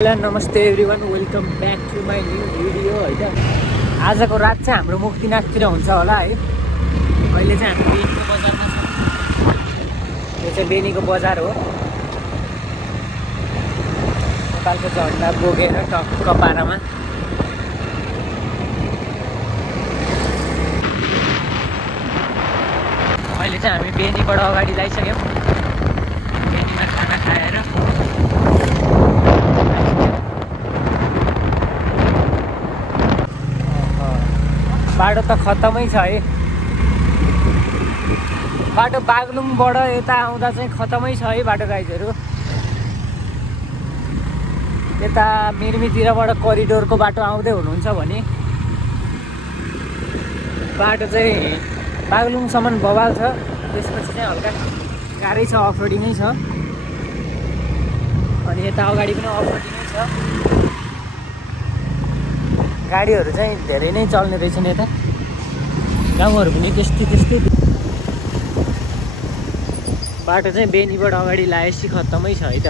नमस्ते everyone, welcome back to my new video होइन। आजको रात चाहिँ हाम्रो मुक्तिनाथतिर हुन्छ होला है। अहिले चाहिँ हामी बेनीको बजारमा छौँ। यो चाहिँ बेनीको बजार हो। नेपालको झन्डा बोकेर टक्क पारामा अहिले चाहिँ हामी बेनीबाट अगाडि ल्याइसक्यौँ। बेनीमा खाना खाएर बाटो त खत्तमै छ है। बाटो बागलुङबाट यता आउँदा चाहिँ खत्तमै छ है बाटो गाइजहरू। यता मिर्मीतिरबाट करिडोरको बाटो आउँदै हुनुहुन्छ भने बाटो चाहिँ बागलुङसम्म बवाल छ। त्यसपछि चाहिँ हल्का गाह्रै छ, अफरोडिङै छ। अनि यता अगाडि पनि अफरोडिङै छ। गाडीहरू चाहिँ धेरै नै चल्ने रहेछन् यता। गाउँहरू पनि त्यस्तै बाटो चाहिँ बेनीबाट अगाडि लागेपछि खत्तमै छ है त।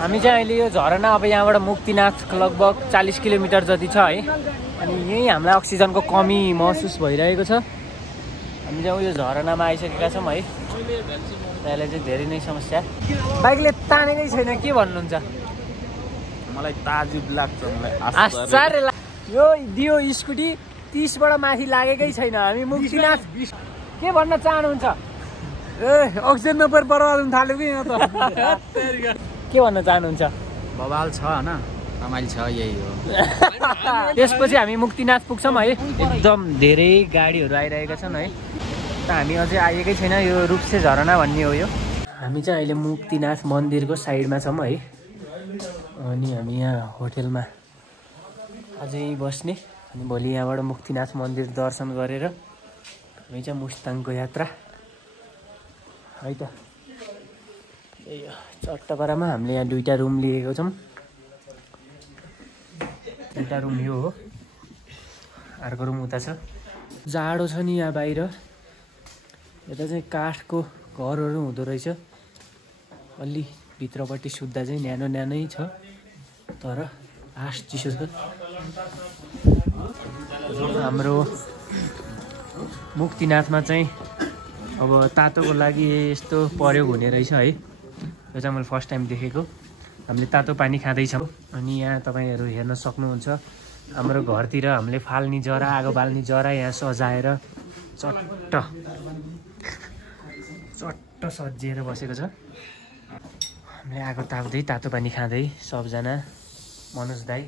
हामी चाहिँ अहिले यो झरना अब यहाँबाट मुक्तिनाथ लगभग 40 किलोमिटर जति छ है। अनि यही हामीलाई अक्सिजनको कमी महसुस भइरहेको छ। हामी चाहिँ यो झरनामा आइसकेका छौँ है। त्यसले चाहिँ धेरै नै समस्या। बाइकले तानेकै छैन, के भन्नुहुन्छ? मलाई ताजुब लाग्छ। आश्चर्य यो दियो स्कुटी 30बाट माथि लागेकै छैन। हामी मुक्तिनाथ के भन्न चाहनुहुन्छ? अक्सिजन नपर बर्बाद हुन थाल्यो कि यहाँ त। के भन्न चाहनुहुन्छ? बवाल छ हैन, रमाइलो छ, यही हो। त्यसपछि हामी मुक्तिनाथ पुग्छौँ है। एकदम धेरै गाडीहरू आइरहेका छन् है। त हामी अझै आएकै छैन। यो रूपसे झरना भन्ने हो यो। हामी चाहिँ अहिले मुक्तिनाथ मन्दिरको साइडमा छौँ है। अनि हामी यहाँ होटेलमा अझै बस्ने। अनि भोलि यहाँबाट मुक्तिनाथ मन्दिर दर्शन गरेर हामी चाहिँ मुस्ताङको यात्रा है त। चट्टपारामा हामीले यहाँ 2टा रुम लिएको छौँ। एउटा रुम यो हो, अर्को रुम उता छ। जाडो छ नि यहाँ बाहिर। यता चाहिँ काठको घरहरू हुँदो रहेछ। अलि भित्रपट्टि सुत्दा चाहिँ न्यानै छ, तर आश चिसो छ। हाम्रो मुक्तिनाथमा चाहिँ अब तातोको लागि यस्तो प्रयोग हुने रहेछ है। यो चाहिँ मैले फर्स्ट टाइम देखेको। हामीले तातो पानी खाँदैछौँ। अनि यहाँ तपाईँहरू हेर्न सक्नुहुन्छ, हाम्रो घरतिर हामीले फाल्ने जरा, आगो बाल्ने जरा यहाँ सजाएर चट्ट सजिएर बसेको छ। हामीले आगो ताप्दै तातो पानी खाँदै सबजना, मनोज दाई,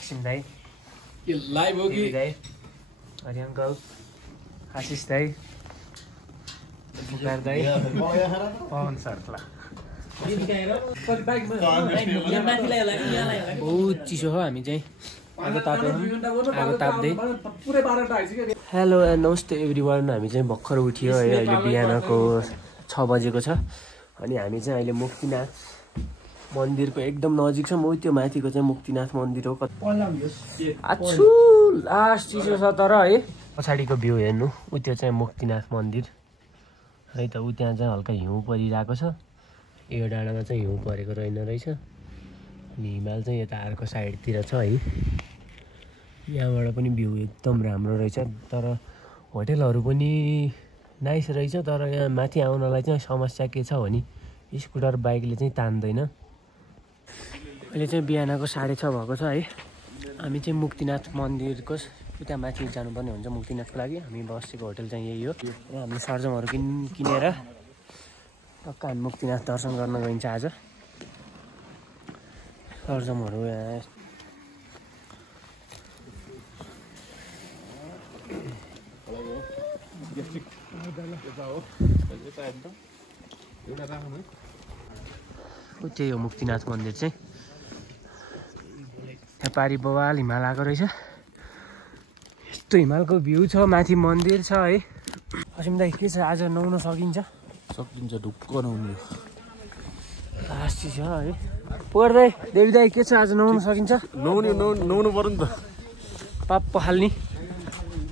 किसिम दाई, लाइभ हो कि दाई, हरि अङ्कल, आशिष दाई, बुकार दाई, पवन सर्कला। बहुत चिसो हो। हामी चाहिँ आगो ताप्दै। हेलो एन्ड नमस्ते एभ्रिवान। हामी चाहिँ भर्खर उठ्यो है। अहिले बिहानको 6 बजेको छ। अनि हामी चाहिँ अहिले मुक्तिनाथ मन्दिरको एकदम नजिक छौँ। त्यो माथिको चाहिँ मुक्तिनाथ मन्दिर हो। आछु लास्ट चिसो छ तर है। पछाडिको भ्यू हेर्नु, त्यो चाहिँ मुक्तिनाथ मन्दिर है त। त्यहाँ चाहिँ हल्का हिउँ परिरहेको छ। यो डाँडामा चाहिँ हिउँ परेको रहेछ। अनि हिमाल चाहिँ यता अर्को साइडतिर छ है। यहाँबाट पनि भ्यू एकदम राम्रो रहेछ। तर होटेलहरू पनि नाइस रहेछ। तर यहाँ माथि आउनलाई चाहिँ समस्या के छ भने स्कुटर बाइकले चाहिँ तान्दैन। अहिले चाहिँ बिहानको 6:30 भएको छ है। हामी चाहिँ मुक्तिनाथ मन्दिरको उता माथि जानुपर्ने हुन्छ मुक्तिनाथको लागि। हामी बसेको होटेल चाहिँ यही हो। हामीले सरजमहरू किनेर टक्क हामी मुक्तिनाथ दर्शन गर्न गइन्छ आज। सरजमहरू यहाँ त्यही हो मुक्तिनाथ मन्दिर चाहिँ। यहाँ पारि बवाल हिमाल आएको रहेछ। यस्तो हिमालको भ्यू छ, माथि मन्दिर छ है। असिम दाइ के छ, आज नुहाउन सकिन्छ? सकिन्छ, ढुक्क नुहाउनु। लास्ट छ है। पर्दै देवी दाई के छ आज नुहाउन सकिन्छ? नुहाउनु पर्यो नि त। पाप पखाल्ने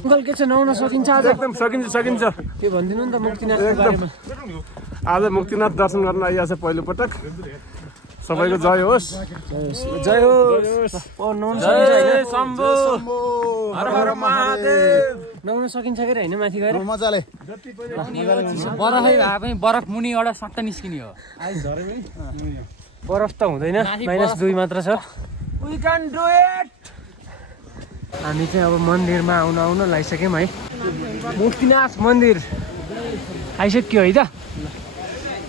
अङ्कल के छ नुहाउन सकिन्छ आज? एकदम सकिन्छ। के भनिदिनु नि त मुक्तिनाथको बारेमा। आज मुक्तिनाथ दर्शन गर्न आइएको छ पहिलो पटक। सबैको जय होस्। जय होस्। नुहाउन सकिन्छ हैन? शम्भो हर हर महादेव। नुहाउन सकिन्छ कि हैन माथि गएर? मजाले बरफै भए पनि बरफ मुनि एउटा सट्ट निस्किने हो। बरफ त हुँदैन, -2 मात्र छ। We can do it। हामी चाहिँ अब मन्दिरमा आउन लागिसक्यौँ है। मुक्तिनाथ मन्दिर आइसक्यो है त।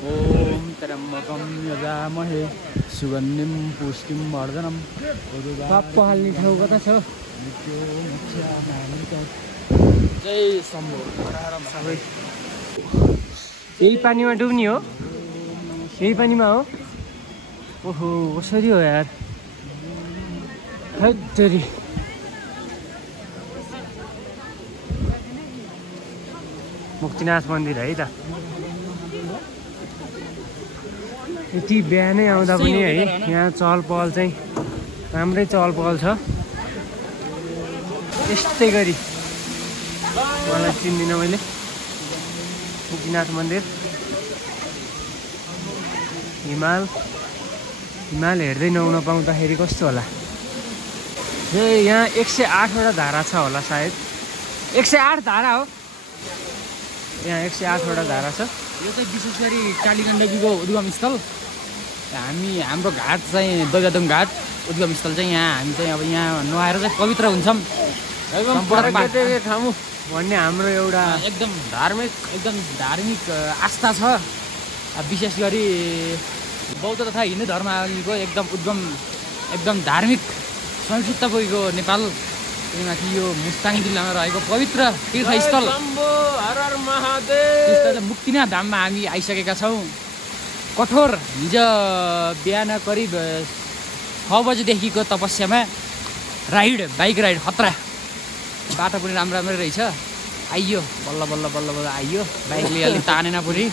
ओम त्र्यम्बकं यजामहे सुगन्धिं पुष्टिं वर्धनम्। पाप पखाल्ने ठाउँ कता छ? जय शम्भो। यही पानीमा डुब्ने हो? यही पानीमा हो? ओहो कसरी हो यार? हैत्तेरी मुक्तिनाथ मन्दिर है त। यति बिहानै आउँदा पनि है यहाँ चहल पहल चाहिँ राम्रै चहल पहल छ। यस्तै गरी मलाई चिन्दिनँ मैले मुक्तिनाथ मन्दिर। हिमाल हेर्दै नुहाउन पाउँदाखेरि कस्तो होला? यहाँ 108वटा धारा छ होला सायद। 108 धारा हो यहाँ। 108वटा धारा छ। यो चाहिँ विशेष गरी कालीगण्डकीको उद्गम स्थल। हाम्रो घाट चाहिँ दैलादुङ घाट उद्गम स्थल चाहिँ यहाँ हामी चाहिँ अब यहाँ नुहाएर चाहिँ पवित्र हुन्छौँ। ठाउँ भन्ने हाम्रो एउटा एकदम धार्मिक आस्था छ। विशेष गरी बौद्ध तथा हिन्दू धर्मावलीको एकदम धार्मिक संक्षिप्त पुगेको नेपाल माथि यो मुस्ताङ जिल्लामा रहेको पवित्र तीर्थस्थल मुक्तिनाथ धाममा हामी आइसकेका छौँ। कठोर हिजो बिहान करिब 6 बजेदेखिको तपस्यामा बाइक राइड खतरा। बाटो पनि राम्रै रहेछ। आइयो बल्ल आइयो। बाइकले अलिक तानेन पनि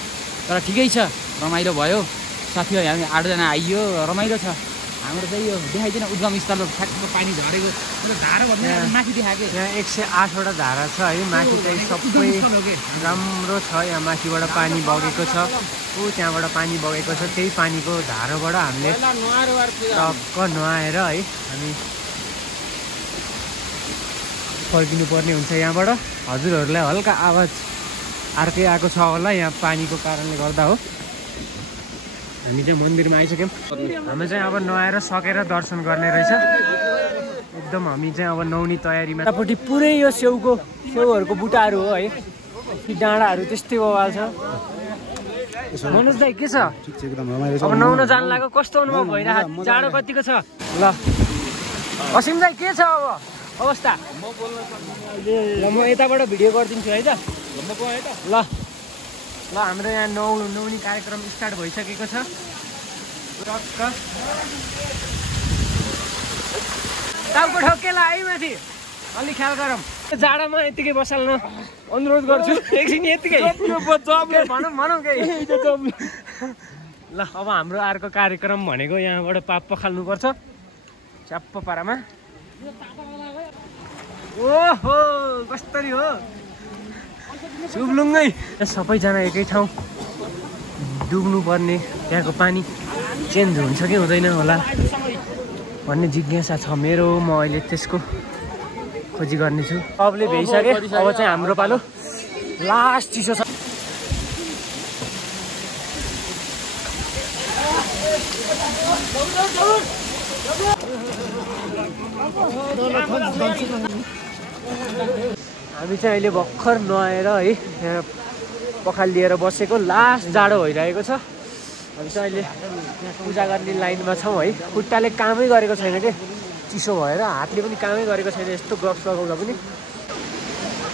तर ठिकै छ, रमाइलो भयो। साथीहरू हामी 8 जना आइयो, रमाइलो छ। हाम्रो चाहिँ यो देखाइदिन उद्गम स्थल ठ्याक्क पानी झरेको धारा भन्दा माथि देखाएको। यहाँ 108वटा धारा छ है। माथि चाहिँ सबै राम्रो छ। यहाँ माथिबाट पानी बगेको छ। त्यहाँबाट पानी बगेको छ। त्यही पानीको धाराबाट हामीले टक्क नुहाएर है हामी फर्किनु पर्ने हुन्छ यहाँबाट। हजुरहरूलाई हल्का आवाज अर्कै आएको छ होला यहाँ पानीको कारणले गर्दा हो। हामी चाहिँ मन्दिरमा आइसक्यौँ। हामी चाहिँ अब नुहाएर सकेर दर्शन गर्ने रहेछ। एकदम हामी चाहिँ अब नुहाउने तयारीमा। यतापट्टि पुरै यो सेउहरूको बुटाहरू हो है। ती डाँडाहरू त्यस्तै बवाल छ। मनोज दाइ के छ? अब नुहाउन जानु लाग्यो। कस्तो अनुभव भइरहेको? जाडो कतिको छ? ल असिम दाइ के छ अब अवस्था? ल म यताबाट भिडियो गरिदिन्छु है त। ल हाम्रो यहाँ नुहाउने कार्यक्रम स्टार्ट भइसकेको छ। टाउको ठोकेला है माथि। अलि ख्याल गरौँ। जाडोमा यतिकै बसाल्न अनुरोध गर्छु। एकछिन यतिकै भनौँ केही। ल अब हाम्रो अर्को कार्यक्रम भनेको यहाँबाट पाप पखाल्नुपर्छ च्याप्प पारामा। ओहो कस्तरी हो चुब्लुङ्गै। सबैजना एकै ठाउँ डुब्नु पर्ने। त्यहाँको पानी चेन्ज हुन्छ कि हुँदैन होला भन्ने जिज्ञासा छ मेरो। म अहिले त्यसको खोजी गर्नेछु। सबले भइसके। अब चाहिँ हाम्रो पालो। लास्ट चिसो छ। हामी चाहिँ अहिले भर्खर नुहाएर है यहाँ पखालिदिएर बसेको। लास्ट जाडो भइरहेको छ। हामी चाहिँ अहिले पूजा गर्ने लाइनमा छौँ है। खुट्टाले कामै गरेको छैन कि चिसो भएर। हातले पनि कामै गरेको छैन। यस्तो ग्लोभ्स लगाउँदा पनि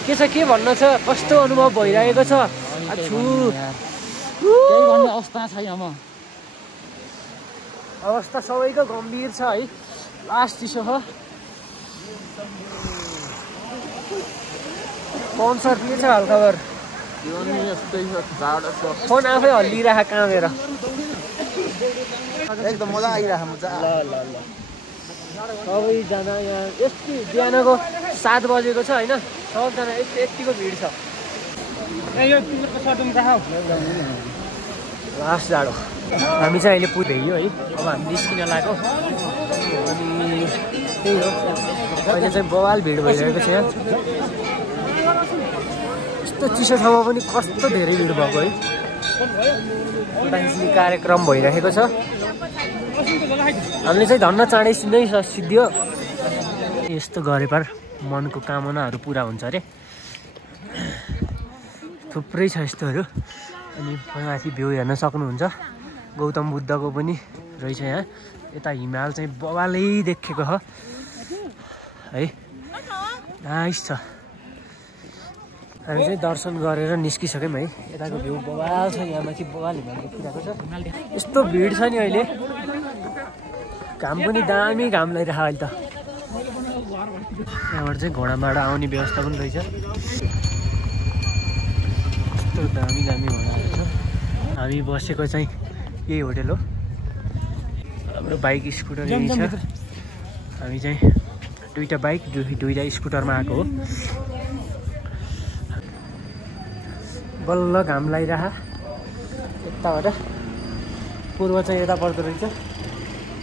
के छ के भन्न छ? कस्तो अनुभव भइरहेको छ? अवस्था सबैको गम्भीर छ है। लास्ट चिसो छ। कौन सर के छ हालखबर? फोन आफै हल्लिरहेको कामेर एकदम मजा आइरहेको मजा। ल ल ल सबैजना यहाँ यति बिहानको 7 बजेको छ होइन, सबजना यतिको भिड छ। लास्ट जाडो हामी चाहिँ अहिले पुग्यो है। अब हामी निस्किन लाग्यो अनि त्यही हो, अहिले चाहिँ बवाल भिड भइरहेको छ यहाँ। यस्तो चिसो ठाउँमा पनि कस्तो धेरै भिड भएको है। डान्सिङ कार्यक्रम भइरहेको छ। हामीले चाहिँ धन्न चाँडै नै सिद्धियो। यस्तो गरे पर मनको कामनाहरू पुरा हुन्छ अरे। थुप्रै छ यस्तोहरू। अनि माथि भ्यू हेर्न सक्नुहुन्छ, गौतम बुद्धको पनि रहेछ यहाँ। यता हिमाल चाहिँ बवालै देखेको छ है, नाइस छ। हामी चाहिँ दर्शन गरेर निस्किसक्यौँ है। यताको भ्यू बवाल छ, यहाँ माथि बवाल हिमाल देखिरहेको छ। यस्तो भिड छ नि अहिले, घाम पनि दामी घाम लागिरहेको अहिले त। यहाँबाट चाहिँ घोडाबाट आउने व्यवस्था पनि रहेछ। यस्तो दामी दामी घोडाहरू छ। हामी बसेको चाहिँ यही होटेल हो। हाम्रो बाइक स्कुटर यही छ। हामी चाहिँ दुईवटा बाइक दुईवटा स्कुटरमा आएको हो। बल्ल घाम लागिरह। यताबाट पूर्व चाहिँ यता पर्दो रहेछ।